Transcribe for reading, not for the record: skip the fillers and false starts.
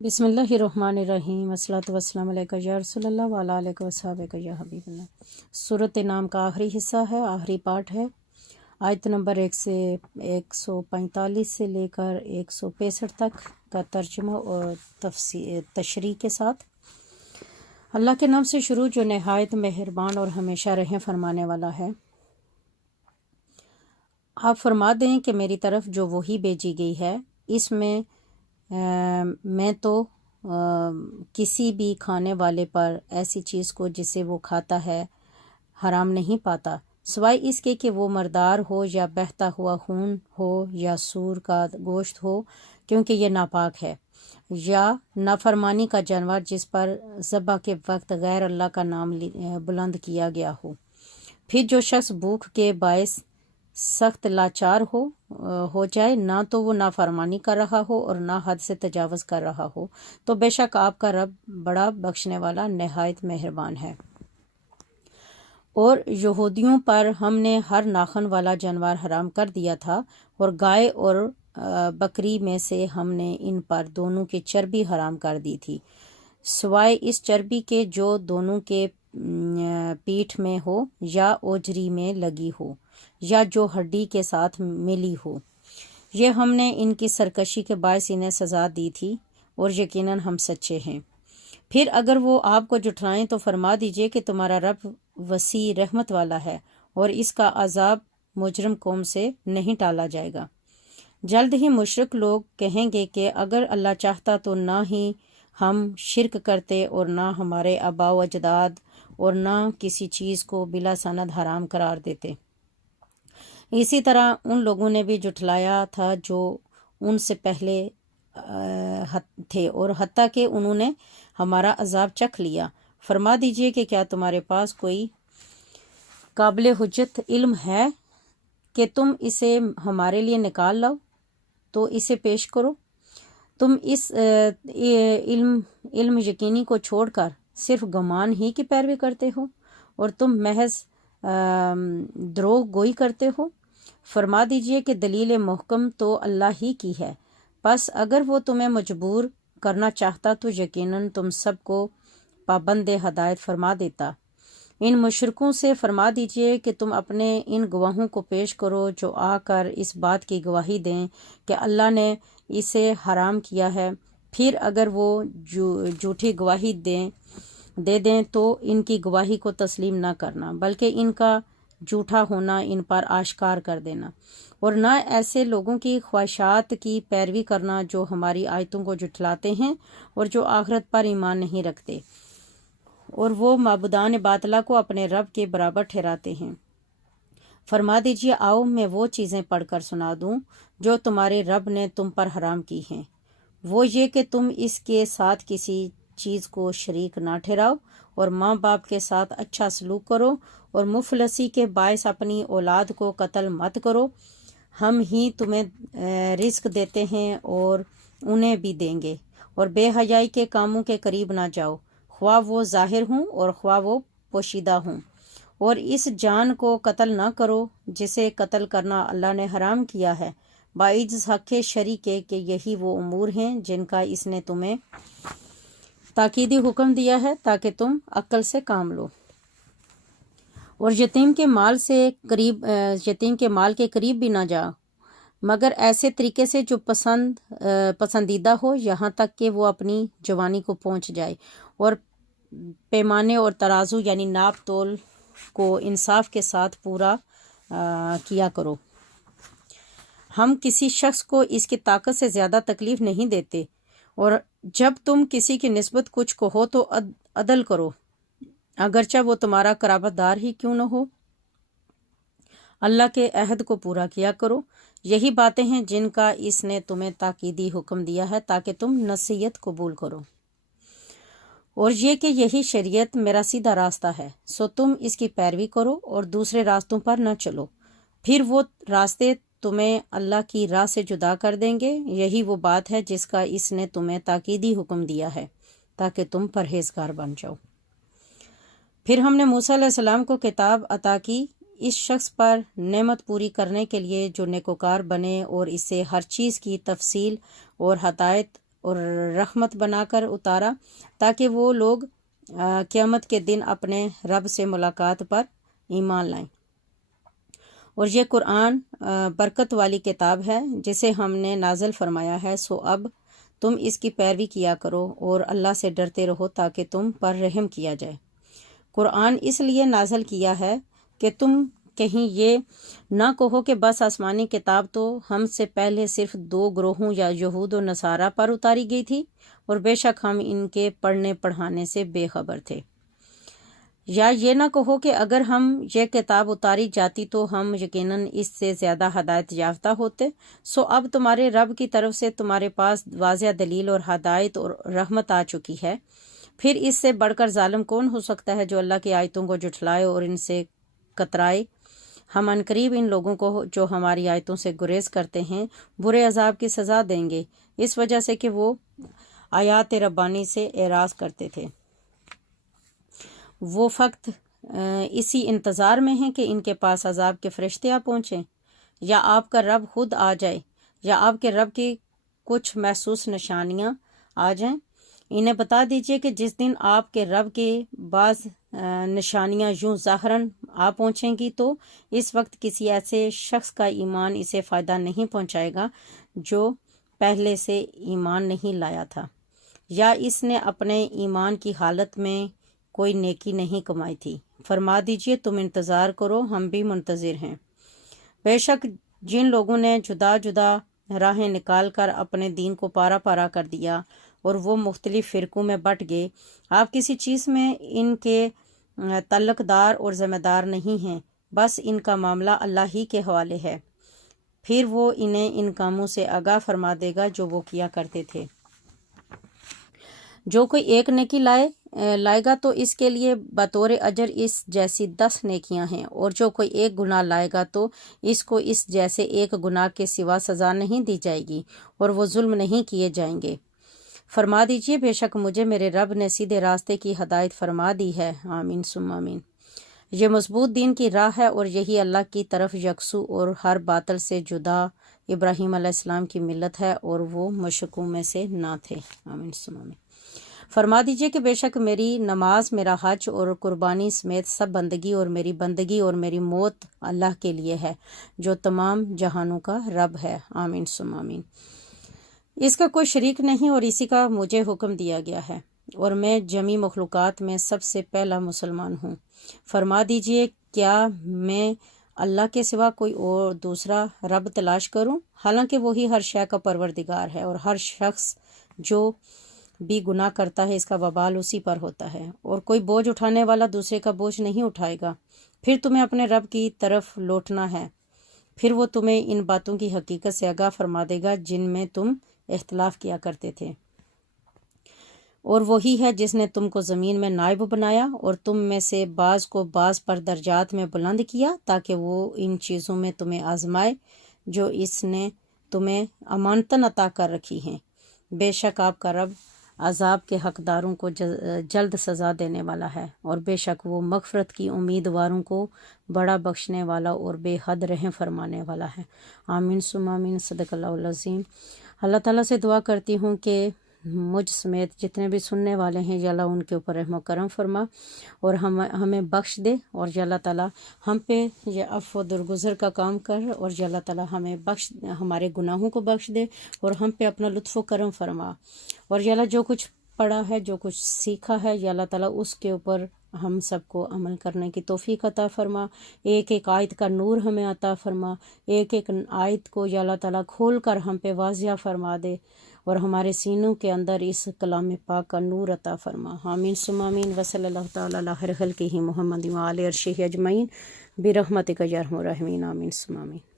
بسم اللہ الرحمن الرحیم، والصلاۃ والسلام علیکہ یا رسول اللہ وعلی آلہ وصحبہ یا حبیب اللہ۔ سورۃ نام کا آخری حصہ ہے، آخری پارٹ ہے۔ آیت نمبر 145 سے لے کر 165 تک کا ترجمہ اور تشریح کے ساتھ۔ اللہ کے نام سے شروع جو نہایت مہربان اور ہمیشہ رحم فرمانے والا ہے۔ آپ فرما دیں کہ میری طرف جو وحی بھیجی گئی ہے اس میں میں تو کسی بھی کھانے والے پر ایسی چیز کو جسے وہ کھاتا ہے حرام نہیں پاتا، سوائے اس کے کہ وہ مردار ہو یا بہتا ہوا خون ہو یا سور کا گوشت ہو، کیونکہ یہ ناپاک ہے، یا نافرمانی کا جانور جس پر ذبح کے وقت غیر اللہ کا نام بلند کیا گیا ہو۔ پھر جو شخص بھوک کے باعث سخت لاچار ہو جائے، نہ تو وہ نافرمانی کر رہا ہو اور نہ حد سے تجاوز کر رہا ہو، تو بے شک آپ کا رب بڑا بخشنے والا نہایت مہربان ہے۔ اور یہودیوں پر ہم نے ہر ناخن والا جانور حرام کر دیا تھا، اور گائے اور بکری میں سے ہم نے ان پر دونوں کی چربی حرام کر دی تھی، سوائے اس چربی کے جو دونوں کے پیٹھ میں ہو یا اوجری میں لگی ہو یا جو ہڈی کے ساتھ ملی ہو۔ یہ ہم نے ان کی سرکشی کے باعث انہیں سزا دی تھی، اور یقیناً ہم سچے ہیں۔ پھر اگر وہ آپ کو جھٹلائیں تو فرما دیجئے کہ تمہارا رب وسیع رحمت والا ہے، اور اس کا عذاب مجرم قوم سے نہیں ٹالا جائے گا۔ جلد ہی مشرک لوگ کہیں گے کہ اگر اللہ چاہتا تو نہ ہی ہم شرک کرتے اور نہ ہمارے آباء و اجداد، اور نہ کسی چیز کو بلا سند حرام قرار دیتے۔ اسی طرح ان لوگوں نے بھی جھٹلایا تھا جو ان سے پہلے تھے، اور حتیٰ کہ انہوں نے ہمارا عذاب چکھ لیا۔ فرما دیجئے کہ کیا تمہارے پاس کوئی قابل حجت علم ہے کہ تم اسے ہمارے لیے نکال لاؤ تو اسے پیش کرو۔ تم اس علم یقینی کو چھوڑ کر صرف گمان ہی کی پیروی کرتے ہو، اور تم محض دروغ گوئی کرتے ہو۔ فرما دیجئے کہ دلیل محکم تو اللہ ہی کی ہے، پس اگر وہ تمہیں مجبور کرنا چاہتا تو یقیناً تم سب کو پابند ہدایت فرما دیتا۔ ان مشرکوں سے فرما دیجئے کہ تم اپنے ان گواہوں کو پیش کرو جو آ کر اس بات کی گواہی دیں کہ اللہ نے اسے حرام کیا ہے۔ پھر اگر وہ جھوٹی گواہی دے دیں تو ان کی گواہی کو تسلیم نہ کرنا، بلکہ ان کا جھوٹا ہونا ان پر آشکار کر دینا، اور نہ ایسے لوگوں کی خواہشات کی پیروی کرنا جو ہماری آیتوں کو جھٹلاتے ہیں اور جو آخرت پر ایمان نہیں رکھتے، اور وہ معبودان باطلہ کو اپنے رب کے برابر ٹھہراتے ہیں۔ فرما دیجئے آؤ میں وہ چیزیں پڑھ کر سنا دوں جو تمہارے رب نے تم پر حرام کی ہیں، وہ یہ کہ تم اس کے ساتھ کسی چیز کو شریک نہ ٹھہراؤ، اور ماں باپ کے ساتھ اچھا سلوک کرو، اور مفلسی کے باعث اپنی اولاد کو قتل مت کرو۔ ہم ہی تمہیں رزق دیتے ہیں اور انہیں بھی دیں گے، اور بے حیائی کے کاموں کے قریب نہ جاؤ، خواہ وہ ظاہر ہوں اور خواہ وہ پوشیدہ ہوں، اور اس جان کو قتل نہ کرو جسے قتل کرنا اللہ نے حرام کیا ہے، باعث حق شرع کے کہ یہی وہ امور ہیں جن کا اس نے تمہیں تاکیدی حکم دیا ہے تاکہ تم عقل سے کام لو۔ اور یتیم کے مال کے قریب بھی نہ جاؤ، مگر ایسے طریقے سے جو پسندیدہ ہو، یہاں تک کہ وہ اپنی جوانی کو پہنچ جائے، اور پیمانے اور ترازو یعنی ناپ تول کو انصاف کے ساتھ پورا کیا کرو۔ ہم کسی شخص کو اس کی طاقت سے زیادہ تکلیف نہیں دیتے، اور جب تم کسی کی نسبت کچھ کہو تو عدل کرو، اگرچہ وہ تمہارا قرابت دار ہی کیوں نہ ہو۔ اللہ کے عہد کو پورا کیا کرو۔ یہی باتیں ہیں جن کا اس نے تمہیں تاکیدی حکم دیا ہے تاکہ تم نصیحت قبول کرو، اور یہ کہ یہی شریعت میرا سیدھا راستہ ہے، سو تم اس کی پیروی کرو اور دوسرے راستوں پر نہ چلو، پھر وہ راستے تمہیں اللہ کی راہ سے جدا کر دیں گے۔ یہی وہ بات ہے جس کا اس نے تمہیں تاکیدی حکم دیا ہے تاکہ تم پرہیزگار بن جاؤ۔ پھر ہم نے موسیٰ علیہ السلام کو کتاب عطا کی اس شخص پر نعمت پوری کرنے کے لیے جو نیکوکار بنے اور اسے ہر چیز کی تفصیل اور ہدایت اور رحمت بنا کر اتارا تاکہ وہ لوگ قیامت کے دن اپنے رب سے ملاقات پر ایمان لائیں۔ اور یہ قرآن برکت والی کتاب ہے جسے ہم نے نازل فرمایا ہے، سو اب تم اس کی پیروی کیا کرو اور اللہ سے ڈرتے رہو تاکہ تم پر رحم کیا جائے۔ قرآن اس لیے نازل کیا ہے کہ تم کہیں یہ نہ کہو کہ بس آسمانی کتاب تو ہم سے پہلے صرف 2 گروہوں یا یہود و نصارہ پر اتاری گئی تھی اور بے شک ہم ان کے پڑھنے پڑھانے سے بے خبر تھے، یا یہ نہ کہو کہ اگر ہم یہ کتاب اتاری جاتی تو ہم یقیناً اس سے زیادہ ہدایت یافتہ ہوتے۔ سو اب تمہارے رب کی طرف سے تمہارے پاس واضح دلیل اور ہدایت اور رحمت آ چکی ہے، پھر اس سے بڑھ کر ظالم کون ہو سکتا ہے جو اللہ کی آیتوں کو جھٹلائے اور ان سے کترائے۔ ہم عنقریب ان لوگوں کو جو ہماری آیتوں سے گریز کرتے ہیں برے عذاب کی سزا دیں گے، اس وجہ سے کہ وہ آیات ربانی سے اعراض کرتے تھے۔ وہ فقط اسی انتظار میں ہیں کہ ان کے پاس عذاب کے فرشتے آ پہنچیں، یا آپ کا رب خود آ جائے، یا آپ کے رب کی کچھ محسوس نشانیاں آ جائیں۔ انہیں بتا دیجئے کہ جس دن آپ کے رب کے بعض نشانیاں یوں ظاہراً آ پہنچیں گی تو اس وقت کسی ایسے شخص کا ایمان اسے فائدہ نہیں پہنچائے گا جو پہلے سے ایمان نہیں لایا تھا، یا اس نے اپنے ایمان کی حالت میں کوئی نیکی نہیں کمائی تھی۔ فرما دیجئے تم انتظار کرو، ہم بھی منتظر ہیں۔ بے شک جن لوگوں نے جدا جدا راہیں نکال کر اپنے دین کو پارا پارا کر دیا اور وہ مختلف فرقوں میں بٹ گئے، آپ کسی چیز میں ان کے تعلق دار اور ذمہ دار نہیں ہیں، بس ان کا معاملہ اللہ ہی کے حوالے ہے، پھر وہ انہیں ان کاموں سے آگاہ فرما دے گا جو وہ کیا کرتے تھے۔ جو کوئی ایک نیکی لائے گا تو اس کے لیے بطور اجر اس جیسی 10 نیکیاں ہیں، اور جو کوئی ایک گناہ لائے گا تو اس کو اس جیسے ایک گناہ کے سوا سزا نہیں دی جائے گی، اور وہ ظلم نہیں کیے جائیں گے۔ فرما دیجئے بے شک مجھے میرے رب نے سیدھے راستے کی ہدایت فرما دی ہے، آمین ثم آمین۔ یہ مضبوط دین کی راہ ہے اور یہی اللہ کی طرف یکسو اور ہر باطل سے جدا ابراہیم علیہ السلام کی ملت ہے، اور وہ مشرکوں میں سے نہ تھے، آمین ثم آمین۔ فرما دیجئے کہ بے شک میری نماز، میرا حج اور قربانی سمیت سب بندگی اور میری بندگی اور میری موت اللہ کے لیے ہے جو تمام جہانوں کا رب ہے، آمین ثم آمین۔ اس کا کوئی شریک نہیں اور اسی کا مجھے حکم دیا گیا ہے، اور میں جمی مخلوقات میں سب سے پہلا مسلمان ہوں۔ فرما دیجئے کیا میں اللہ کے سوا کوئی اور دوسرا رب تلاش کروں، حالانکہ وہی ہر شے کا پروردگار ہے، اور ہر شخص جو بھی گناہ کرتا ہے اس کا وبال اسی پر ہوتا ہے، اور کوئی بوجھ اٹھانے والا دوسرے کا بوجھ نہیں اٹھائے گا۔ پھر تمہیں اپنے رب کی طرف لوٹنا ہے، پھر وہ تمہیں ان باتوں کی حقیقت سے آگاہ فرما دے گا جن میں تم اختلاف کیا کرتے تھے۔ اور وہی ہے جس نے تم کو زمین میں نائب بنایا اور تم میں سے بعض کو بعض پر درجات میں بلند کیا تاکہ وہ ان چیزوں میں تمہیں آزمائے جو اس نے تمہیں امانتاً عطا کر رکھی ہیں۔ بے شک آپ کا رب عذاب کے حقداروں کو جلد سزا دینے والا ہے، اور بے شک وہ مغفرت کی امیدواروں کو بڑا بخشنے والا اور بے حد رحم فرمانے والا ہے، آمین ثم آمین۔ صدق اللہ العظیم۔ اللہ تعالیٰ سے دعا کرتی ہوں کہ مجھ سمیت جتنے بھی سننے والے ہیں یا اللہ ان کے اوپر رحم و کرم فرما اور ہمیں بخش دے، اور یا اللہ تعالیٰ ہم پہ یہ عفو و درگزر کا کام کر، اور یا اللہ تعالیٰ ہمیں ہمارے گناہوں کو بخش دے اور ہم پہ اپنا لطف و کرم فرما، اور یا اللہ جو کچھ پڑھا ہے، جو کچھ سیکھا ہے، یا اللہ تعالیٰ اس کے اوپر ہم سب کو عمل کرنے کی توفیق عطا فرما۔ ایک ایک آیت کا نور ہمیں عطا فرما، ایک ایک آیت کو یا اللہ تعالیٰ کھول کر ہم پہ واضح فرما دے، اور ہمارے سینوں کے اندر اس کلام پاک کا نور عطا فرما، آمین ثم آمین۔ وصلی اللہ تعالیٰ علی خیر خلقہ محمد وآلہ عرشہ اجمعین برحمتک یا ارحم الراحمین، آمین ثم آمین۔